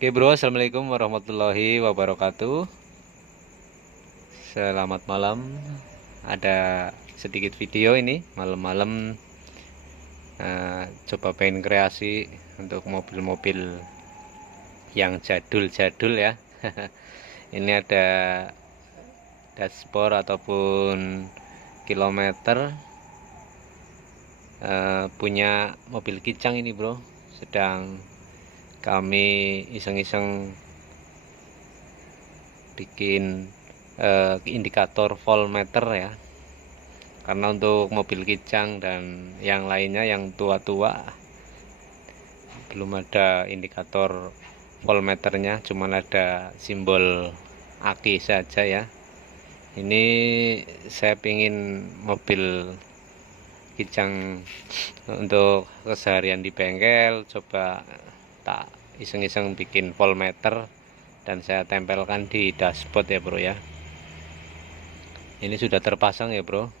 Oke bro, assalamualaikum warahmatullahi wabarakatuh. Selamat malam. Ada sedikit video ini malam-malam. Coba pengen kreasi untuk mobil-mobil yang jadul-jadul ya. Ini ada dashboard ataupun kilometer punya mobil Kijang ini bro. Sedang kami iseng-iseng bikin indikator voltmeter ya, karena untuk mobil Kijang dan yang lainnya yang tua-tua belum ada indikator voltmeternya, cuman ada simbol aki saja ya. Ini saya pingin mobil Kijang untuk keseharian di bengkel, coba tak iseng-iseng bikin voltmeter dan saya tempelkan di dashboard ya bro ya. Ini sudah terpasang ya bro.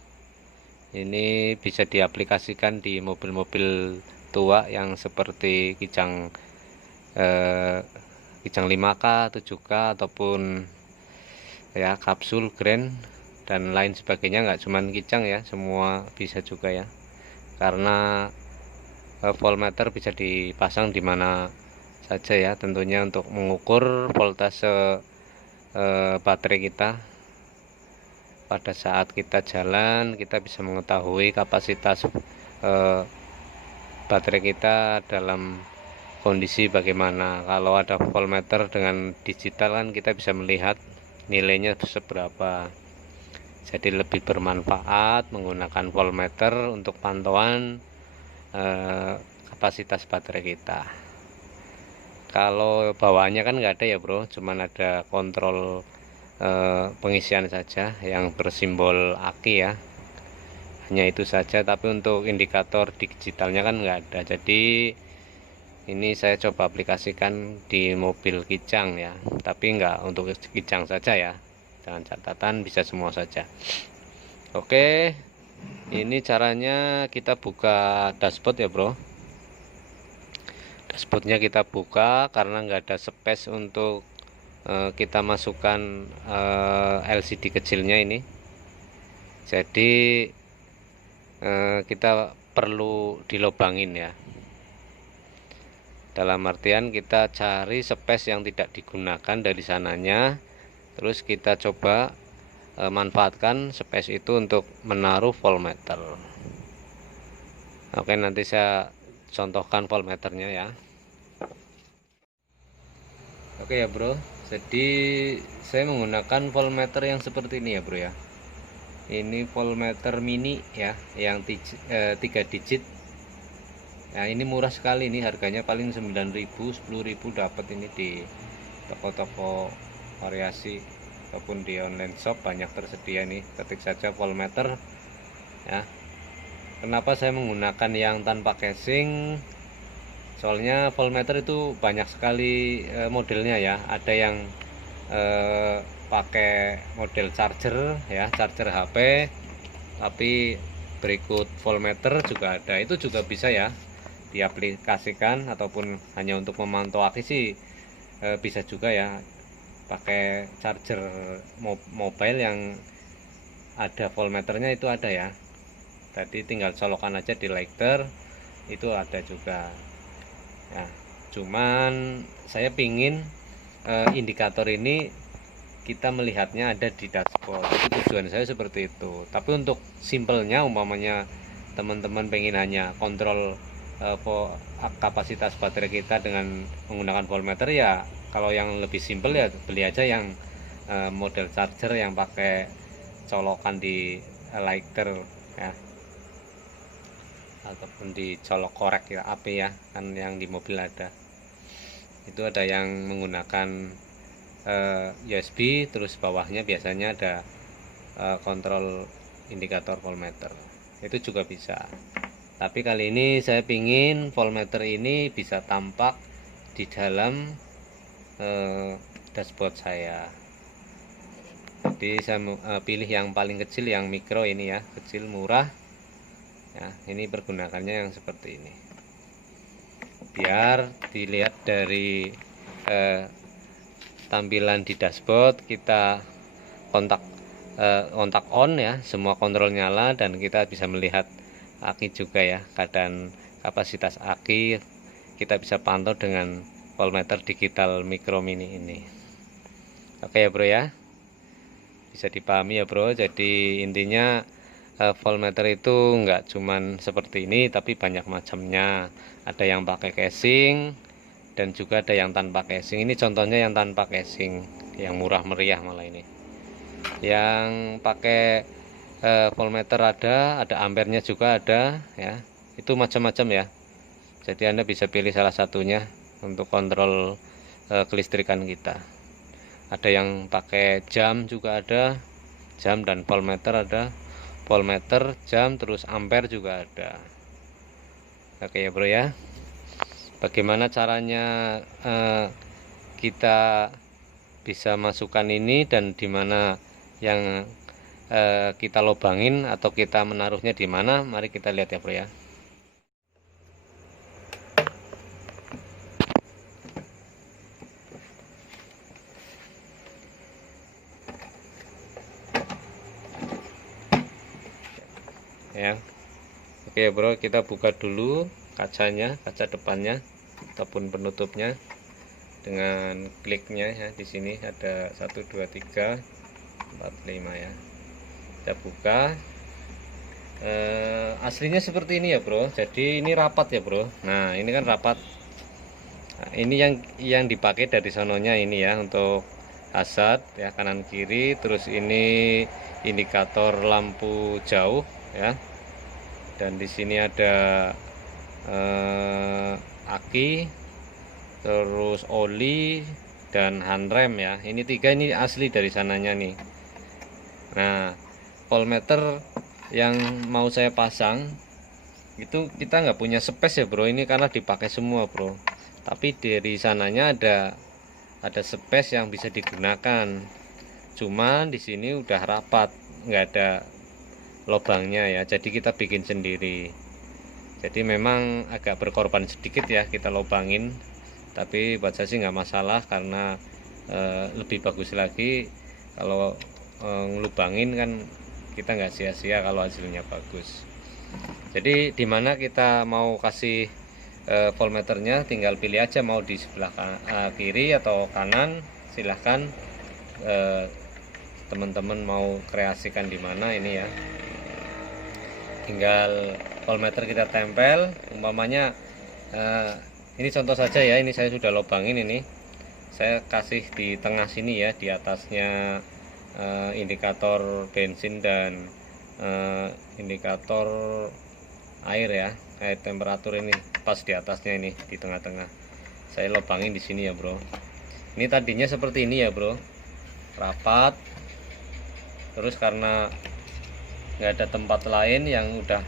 Ini bisa diaplikasikan di mobil-mobil tua yang seperti Kijang Kijang 5K, 7K ataupun ya kapsul, grand dan lain sebagainya. Nggak cuman Kijang ya, semua bisa juga ya, karena voltmeter bisa dipasang di mana saja ya, tentunya untuk mengukur voltase baterai kita. Pada saat kita jalan, kita bisa mengetahui kapasitas baterai kita dalam kondisi bagaimana. Kalau ada voltmeter dengan digital kan kita bisa melihat nilainya seberapa. Jadi lebih bermanfaat menggunakan voltmeter untuk pantauan kapasitas baterai kita. Kalau bawaannya kan nggak ada ya bro, cuman ada kontrol pengisian saja yang bersimbol aki ya, hanya itu saja. Tapi untuk indikator digitalnya kan nggak ada. Jadi ini saya coba aplikasikan di mobil Kijang ya, tapi nggak untuk Kijang saja ya, jangan catatan, bisa semua saja. Oke, ini caranya kita buka dashboard ya bro. Dashboardnya kita buka karena nggak ada space untuk kita masukkan LCD kecilnya ini. Jadi kita perlu dilobangin ya, dalam artian kita cari space yang tidak digunakan dari sananya, terus kita coba manfaatkan space itu untuk menaruh voltmeter. Oke, nanti saya contohkan voltmeternya ya. Oke ya bro, jadi saya menggunakan voltmeter yang seperti ini ya bro ya. Ini voltmeter mini ya, yang 3 digit. Nah ini murah sekali, ini harganya paling 9.000 10.000 dapat ini di toko-toko variasi ataupun di online shop, banyak tersedia nih. Ketik saja voltmeter ya. Kenapa saya menggunakan yang tanpa casing? Soalnya voltmeter itu banyak sekali modelnya ya. Ada yang pakai model charger ya, charger HP, tapi berikut voltmeter juga ada. Itu juga bisa ya diaplikasikan, ataupun hanya untuk memantau aki sih bisa juga ya, pakai charger mobile yang ada voltmeternya itu ada ya. Tadi tinggal colokan aja di lighter, itu ada juga. Nah, cuman saya pingin indikator ini kita melihatnya ada di dashboard. Itu tujuan saya seperti itu. Tapi untuk simpelnya, umpamanya teman-teman pengen hanya kontrol kapasitas baterai kita dengan menggunakan voltmeter ya, kalau yang lebih simpel ya beli aja yang model charger yang pakai colokan di lighter ya, ataupun dicolok korek ya, api ya, kan yang di mobil ada. Itu ada yang menggunakan USB, terus bawahnya biasanya ada kontrol indikator voltmeter, itu juga bisa. Tapi kali ini saya pingin voltmeter ini bisa tampak di dalam dashboard saya. Jadi saya pilih yang paling kecil, yang mikro ini ya, kecil, murah ya. Ini pergunakannya yang seperti ini, biar dilihat dari tampilan di dashboard, kita kontak on ya, semua kontrol nyala, dan kita bisa melihat aki juga ya, keadaan kapasitas aki kita bisa pantau dengan voltmeter digital micro mini ini. Oke ya bro ya, bisa dipahami ya bro. Jadi intinya voltmeter itu enggak cuman seperti ini, tapi banyak macamnya. Ada yang pakai casing dan juga ada yang tanpa casing. Ini contohnya yang tanpa casing, yang murah meriah malah ini. Yang pakai voltmeter ada ampernya juga ada ya. Itu macam-macam ya. Jadi Anda bisa pilih salah satunya untuk kontrol kelistrikan kita. Ada yang pakai jam juga ada, jam dan voltmeter ada, voltmeter, jam, terus ampere juga ada. Oke ya bro ya. Bagaimana caranya kita bisa masukkan ini, dan dimana yang kita lubangin atau kita menaruhnya di mana? Mari kita lihat ya bro ya. Ya, oke bro, kita buka dulu kacanya, kaca depannya ataupun penutupnya dengan kliknya ya. Di sini ada 1 2 3 4 5 ya. Kita buka. Aslinya seperti ini ya bro. Jadi ini rapat ya bro. Nah ini kan rapat. Nah, ini yang dipakai dari sononya ini ya, untuk hazard ya, kanan kiri. Terus ini indikator lampu jauh ya. Dan di sini ada aki, terus oli dan handrem ya. Ini 3 ini asli dari sananya nih. Nah voltmeter yang mau saya pasang itu kita nggak punya space ya bro, ini karena dipakai semua bro. Tapi dari sananya ada space yang bisa digunakan. Cuman di sini udah rapat, nggak ada lubangnya ya, jadi kita bikin sendiri. Jadi memang agak berkorban sedikit ya kita lubangin, tapi buat saya sih nggak masalah, karena lebih bagus lagi kalau ngelubangin kan kita nggak sia-sia kalau hasilnya bagus. Jadi dimana kita mau kasih voltmeternya, tinggal pilih aja mau di sebelah kiri atau kanan, silahkan teman-teman mau kreasikan di mana ini ya. Tinggal voltmeter kita tempel, umpamanya ini contoh saja ya, ini saya sudah lubangin, ini saya kasih di tengah sini ya, di atasnya indikator bensin dan indikator air ya, air temperatur, ini pas di atasnya, ini di tengah-tengah saya lubangin di sini ya bro. Ini tadinya seperti ini ya bro, rapat, terus karena nggak ada tempat lain yang udah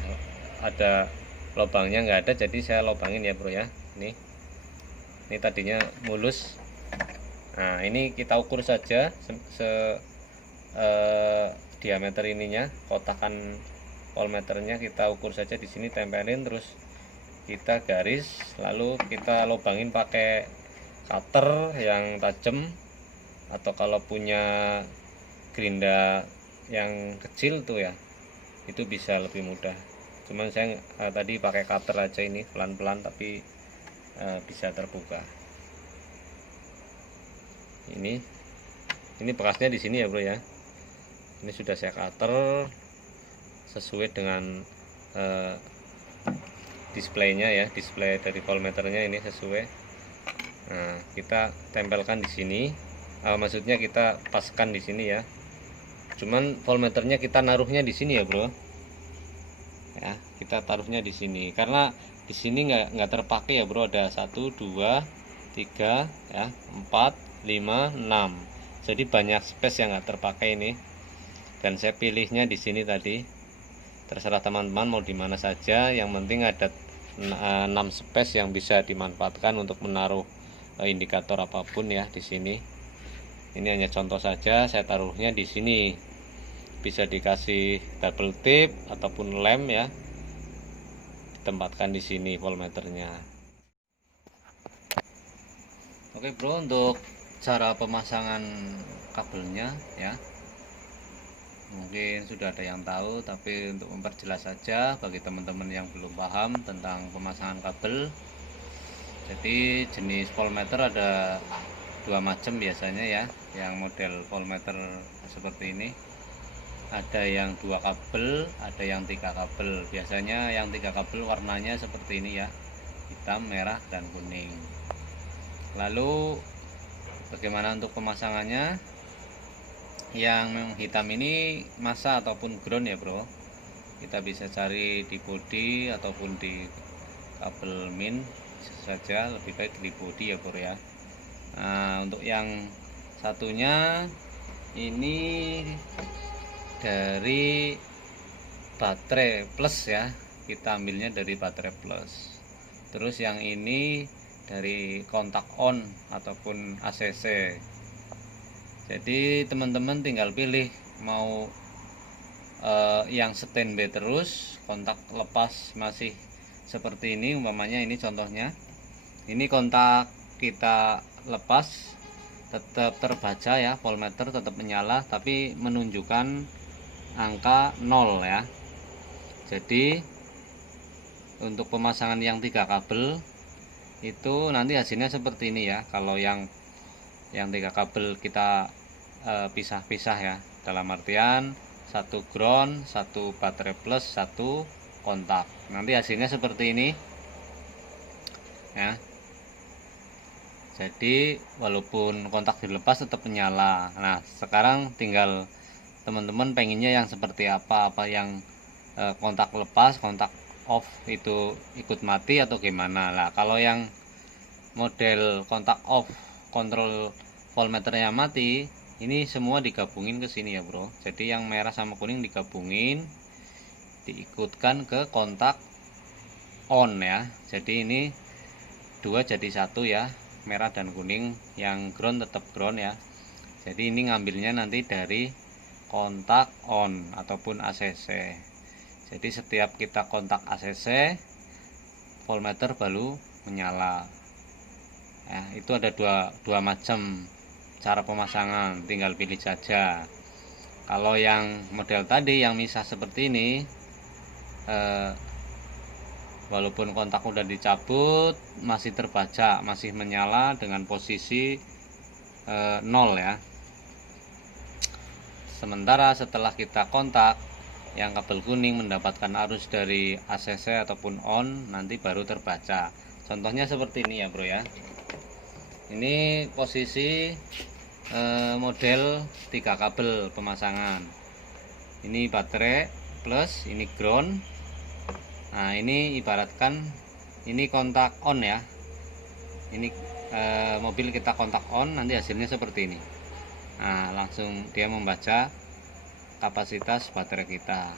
ada lubangnya, nggak ada, jadi saya lubangin ya bro ya. Ini tadinya mulus. Nah ini kita ukur saja diameter ininya, kotakan voltmeternya kita ukur saja di sini, tempelin, terus kita garis, lalu kita lubangin pakai cutter yang tajam, atau kalau punya gerinda yang kecil tuh ya, itu bisa lebih mudah. Cuman saya tadi pakai cutter aja, ini pelan-pelan tapi bisa terbuka. Ini bekasnya di sini ya bro ya. Ini sudah saya cutter sesuai dengan displaynya ya, display dari voltmeternya ini sesuai. Nah kita tempelkan di sini, maksudnya kita paskan di sini ya. Cuman voltmeternya kita naruhnya di sini ya bro ya, kita taruhnya di sini karena di sini nggak terpakai ya bro. Ada 1 2 3 ya, 4 5 6, jadi banyak space yang nggak terpakai ini, dan saya pilihnya di sini tadi. Terserah teman-teman mau di mana saja, yang penting ada 6 space yang bisa dimanfaatkan untuk menaruh indikator apapun ya di sini. Ini hanya contoh saja, saya taruhnya di sini. Bisa dikasih double tip ataupun lem ya, ditempatkan di sini voltmeternya. Oke bro, untuk cara pemasangan kabelnya ya, mungkin sudah ada yang tahu, tapi untuk memperjelas saja bagi teman-teman yang belum paham tentang pemasangan kabel. Jadi jenis voltmeter ada dua macam biasanya ya, yang model voltmeter seperti ini. Ada yang 2 kabel, ada yang 3 kabel. Biasanya yang 3 kabel warnanya seperti ini ya, hitam, merah, dan kuning. Lalu bagaimana untuk pemasangannya? Yang hitam ini masa ataupun ground ya bro. Kita bisa cari di body ataupun di kabel min saja, lebih baik di body ya bro ya. Nah, untuk yang satunya ini dari baterai plus ya, kita ambilnya dari baterai plus. Terus yang ini dari kontak on ataupun ACC. Jadi teman-teman tinggal pilih mau yang standby terus, kontak lepas masih seperti ini. Umpamanya ini contohnya, ini kontak kita lepas, tetap terbaca ya, voltmeter tetap menyala tapi menunjukkan angka 0 ya. Jadi untuk pemasangan yang 3 kabel itu nanti hasilnya seperti ini ya. Kalau yang 3 kabel kita pisah-pisah ya, dalam artian satu ground, satu baterai plus, satu kontak. Nanti hasilnya seperti ini ya. Jadi walaupun kontak dilepas tetap menyala. Nah sekarang tinggal teman-teman pengennya yang seperti apa yang kontak lepas, kontak off itu ikut mati atau gimana. Lah kalau yang model kontak off, kontrol voltmeternya mati, ini semua digabungin ke sini ya bro. Jadi yang merah sama kuning digabungin, diikutkan ke kontak on ya. Jadi ini 2 jadi 1 ya, merah dan kuning. Yang ground tetap ground ya. Jadi ini ngambilnya nanti dari kontak on ataupun ACC. Jadi setiap kita kontak ACC, voltmeter baru menyala ya. Itu ada dua macam cara pemasangan, tinggal pilih saja. Kalau yang model tadi yang misah seperti ini, walaupun kontak udah dicabut masih terbaca, masih menyala dengan posisi 0 ya. Sementara setelah kita kontak, yang kabel kuning mendapatkan arus dari ACC ataupun on, nanti baru terbaca. Contohnya seperti ini ya bro ya. Ini posisi model 3 kabel pemasangan. Ini baterai plus, ini ground. Nah ini ibaratkan ini kontak on ya. Ini mobil kita kontak on, nanti hasilnya seperti ini. Nah langsung dia membaca kapasitas baterai kita.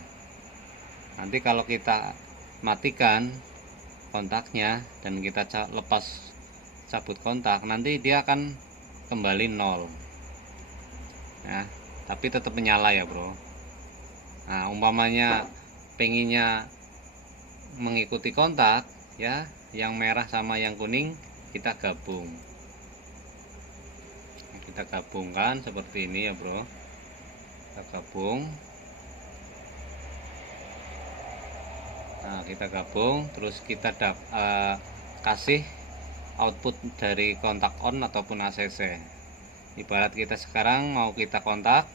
Nanti kalau kita matikan kontaknya dan kita lepas cabut kontak, nanti dia akan kembali 0 ya, tapi tetap menyala ya bro. Nah umpamanya pengennya mengikuti kontak ya, yang merah sama yang kuning kita gabung. Kita gabungkan seperti ini ya bro. Kita gabung. Nah kita gabung, terus kita kasih output dari kontak on ataupun ACC. Ibarat kita sekarang mau kita kontak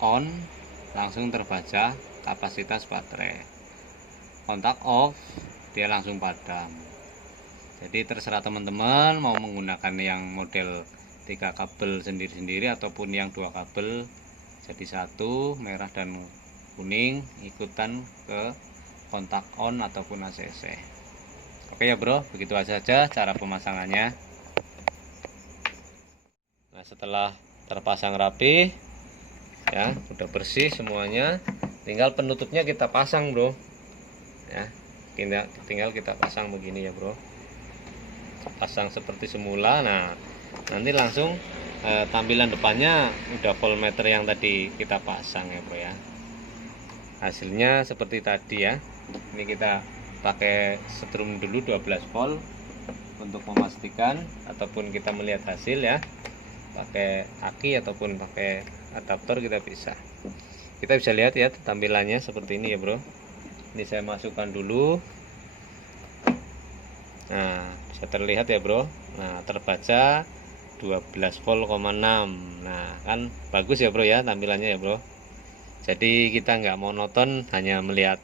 on, langsung terbaca kapasitas baterai. Kontak off, dia langsung padam. Jadi terserah teman-teman mau menggunakan yang model 3 kabel sendiri-sendiri ataupun yang 2 kabel jadi 1, merah dan kuning, ikutan ke kontak on ataupun ACC. Oke ya bro, begitu saja cara pemasangannya. Nah setelah terpasang rapi ya, udah bersih semuanya, tinggal penutupnya kita pasang bro ya. Tinggal kita pasang begini ya bro, pasang seperti semula. Nah nanti langsung tampilan depannya udah voltmeter yang tadi kita pasang ya bro ya. Hasilnya seperti tadi ya. Ini kita pakai setrum dulu 12 volt untuk memastikan ataupun kita melihat hasil ya, pakai aki ataupun pakai adaptor kita bisa lihat ya tampilannya seperti ini ya bro. Ini saya masukkan dulu. Nah, bisa terlihat ya bro. Nah, terbaca 12 volt, 6. Nah, kan bagus ya bro ya tampilannya ya bro. Jadi kita nggak monoton hanya melihat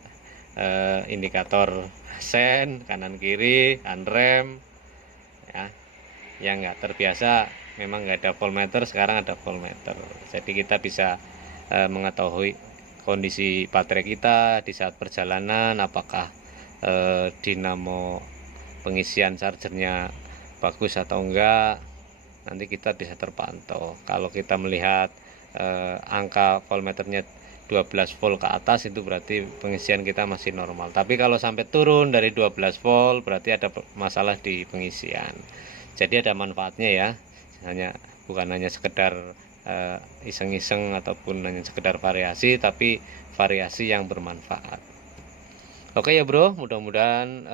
indikator sen kanan kiri, unrem ya. Yang nggak terbiasa memang nggak ada voltmeter, sekarang ada voltmeter. Jadi kita bisa mengetahui kondisi baterai kita di saat perjalanan, apakah dinamo pengisian chargernya bagus atau enggak. Nanti kita bisa terpantau. Kalau kita melihat angka voltmeternya 12 volt ke atas, itu berarti pengisian kita masih normal. Tapi kalau sampai turun dari 12 volt berarti ada masalah di pengisian. Jadi ada manfaatnya ya, bukan hanya sekedar iseng-iseng ataupun hanya sekedar variasi, tapi variasi yang bermanfaat. Oke ya bro, mudah-mudahan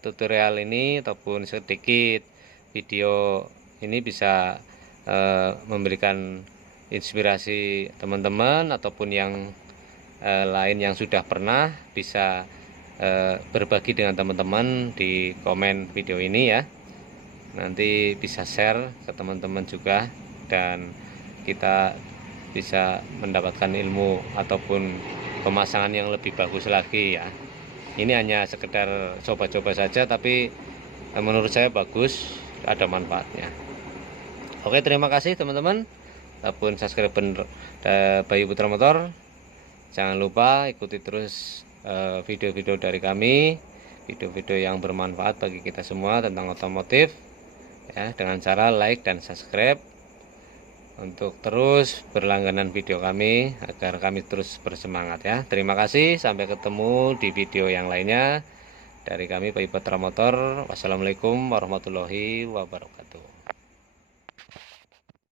tutorial ini ataupun sedikit video ini bisa memberikan inspirasi teman-teman ataupun yang lain yang sudah pernah, bisa berbagi dengan teman-teman di komen video ini ya. Nanti bisa share ke teman-teman juga, dan kita bisa mendapatkan ilmu ataupun pemasangan yang lebih bagus lagi ya. Ini hanya sekedar coba-coba saja, tapi menurut saya bagus, ada manfaatnya. Oke, terima kasih teman-teman ataupun subscriber Bayu Putra Motor. Jangan lupa ikuti terus video-video dari kami, video-video yang bermanfaat bagi kita semua tentang otomotif ya, dengan cara like dan subscribe untuk terus berlangganan video kami agar kami terus bersemangat ya. Terima kasih, sampai ketemu di video yang lainnya dari kami Bayu Putra Motor. Wassalamualaikum warahmatullahi wabarakatuh.